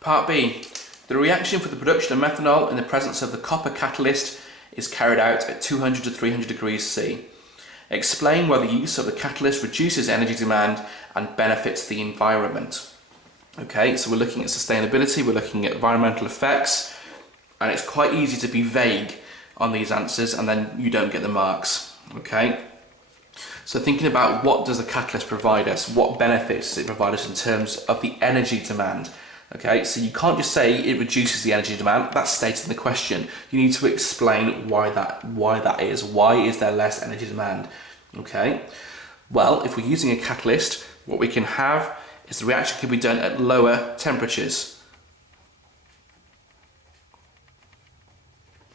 Part B. The reaction for the production of methanol in the presence of the copper catalyst is carried out at 200 to 300 degrees C. Explain why the use of the catalyst reduces energy demand and benefits the environment. Okay, so we're looking at sustainability, we're looking at environmental effects, and it's quite easy to be vague on these answers and then you don't get the marks. Okay, so thinking about what does the catalyst provide us, what benefits does it provide us in terms of the energy demand. Okay, so you can't just say it reduces the energy demand, that's stated in the question. You need to explain why that is. Why is there less energy demand? Okay, well, if we're using a catalyst, what we can have is the reaction can be done at lower temperatures.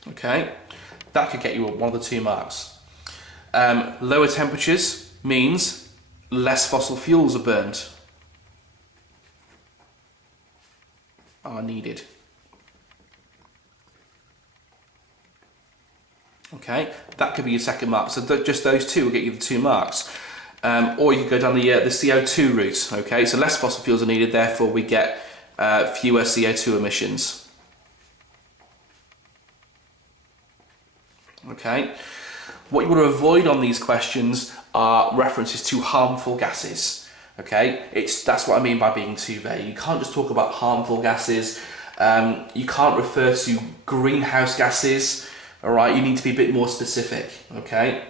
Okay, that could get you one of the 2 marks. Lower temperatures means less fossil fuels are burnt. Are needed. Okay, that could be your 2nd mark. So just those 2 will get you the 2 marks. Or you could go down the CO2 route. Okay, so less fossil fuels are needed, therefore we get fewer CO2 emissions. Okay, what you want to avoid on these questions are references to harmful gases. Okay, that's what I mean by being too vague. You can't just talk about harmful gases. You can't refer to greenhouse gases. All right, you need to be a bit more specific. Okay,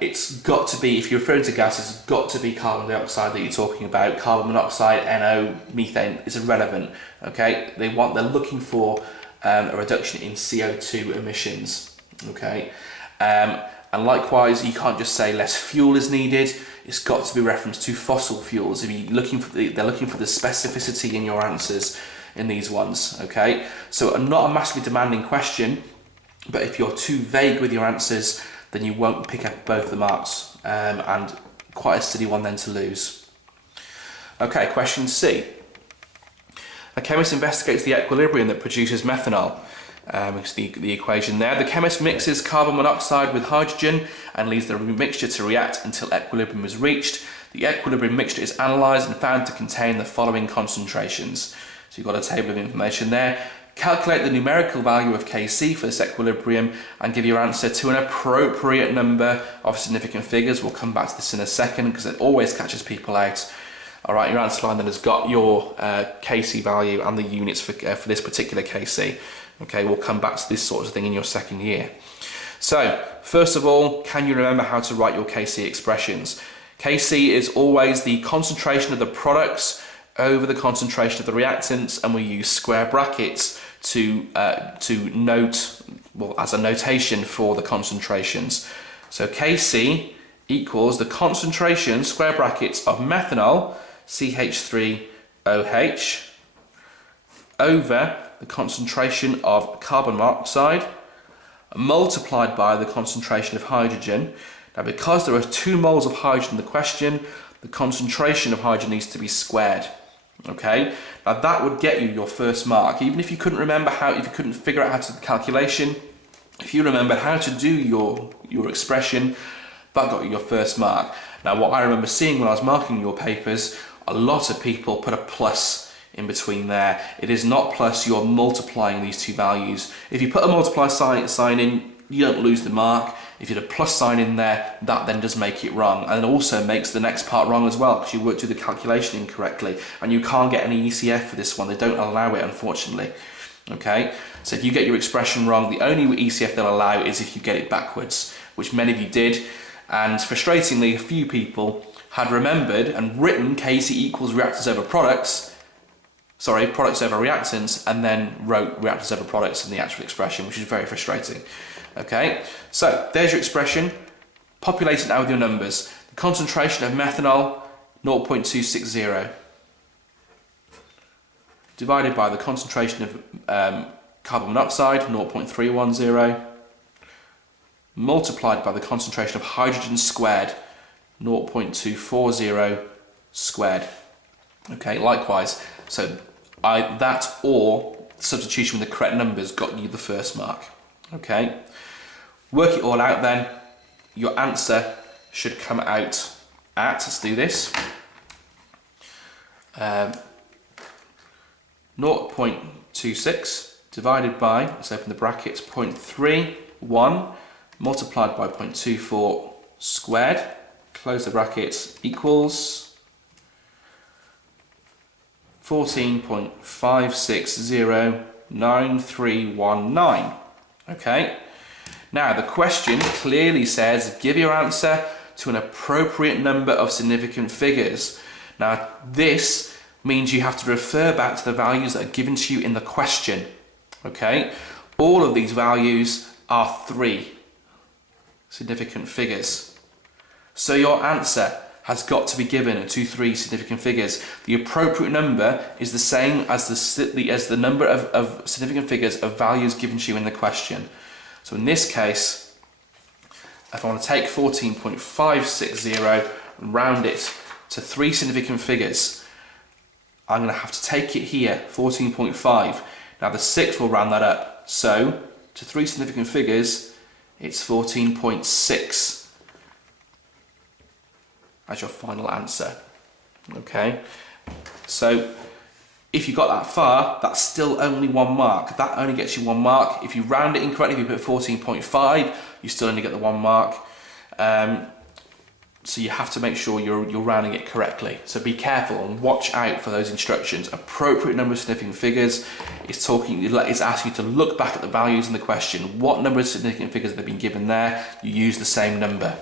it's got to be, if you're referring to gases, it's got to be carbon dioxide that you're talking about. Carbon monoxide, NO, methane is irrelevant. Okay, they're looking for a reduction in CO2 emissions. Okay, and likewise, you can't just say less fuel is needed. It's got to be referenced to fossil fuels. If you're looking for they're looking for the specificity in your answers in these ones. Okay, so not a massively demanding question, but if you're too vague with your answers, then you won't pick up both the marks, and quite a silly one then to lose. Okay, question C. A chemist investigates the equilibrium that produces methanol. It's the equation there. The chemist mixes carbon monoxide with hydrogen and leaves the mixture to react until equilibrium is reached. The equilibrium mixture is analysed and found to contain the following concentrations. So you've got a table of information there. Calculate the numerical value of Kc for this equilibrium and give your answer to an appropriate number of significant figures. We'll come back to this in a second because it always catches people out. All right, your answer line then has got your Kc value and the units for this particular Kc. Okay, we'll come back to this sort of thing in your 2nd year. So, first of all, can you remember how to write your Kc expressions? Kc is always the concentration of the products over the concentration of the reactants, and we use square brackets to note, well, as a notation for the concentrations. So Kc equals the concentration, square brackets, of methanol, CH3OH, over the concentration of carbon monoxide multiplied by the concentration of hydrogen. Now, because there are 2 moles of hydrogen in the question, the concentration of hydrogen needs to be squared. Okay, now that would get you your 1st mark. Even if you couldn't remember if you couldn't figure out how to do the calculation, if you remember how to do your expression, that got you your 1st mark. Now, what I remember seeing when I was marking your papers, a lot of people put a plus in between there. It is not plus, you're multiplying these 2 values. If you put a multiply sign in, you don't lose the mark. If you put a plus sign in there, that then does make it wrong, and it also makes the next part wrong as well because you worked through the calculation incorrectly, and you can't get any ECF for this one. They don't allow it, unfortunately. Okay, so if you get your expression wrong, the only ECF they'll allow is if you get it backwards, which many of you did, and frustratingly, a few people had remembered and written Kc equals reactants over products, products over reactants, and then wrote reactants over products in the actual expression, which is very frustrating. Okay, so there's your expression. Populate it now with your numbers. The concentration of methanol, 0.260, divided by the concentration of carbon monoxide, 0.310, multiplied by the concentration of hydrogen squared, 0.240 squared. Okay, likewise, so that or substitution with the correct numbers got you the 1st mark. Okay, work it all out then. Your answer should come out at, let's do this, 0.26 divided by, let's open the brackets, 0.31 multiplied by 0.24 squared, close the brackets, equals 14.5609319. Okay, now the question clearly says give your answer to an appropriate number of significant figures. Now this means you have to refer back to the values that are given to you in the question. Okay, all of these values are 3 significant figures. So your answer has got to be given to 3 significant figures. The appropriate number is the same as the number of significant figures of values given to you in the question. So in this case, if I want to take 14.560 and round it to 3 significant figures, I'm going to have to take it here, 14.5. Now the 6 will round that up. So to 3 significant figures, it's 14.6 as your final answer. Okay, so if you got that far, that's still only 1 mark. That only gets you 1 mark. If you round it incorrectly, if you put 14.5, you still only get the 1 mark. So you have to make sure you're rounding it correctly. So be careful and watch out for those instructions. Appropriate number of significant figures is asking you to look back at the values in the question. What number of significant figures have been given there? You use the same number.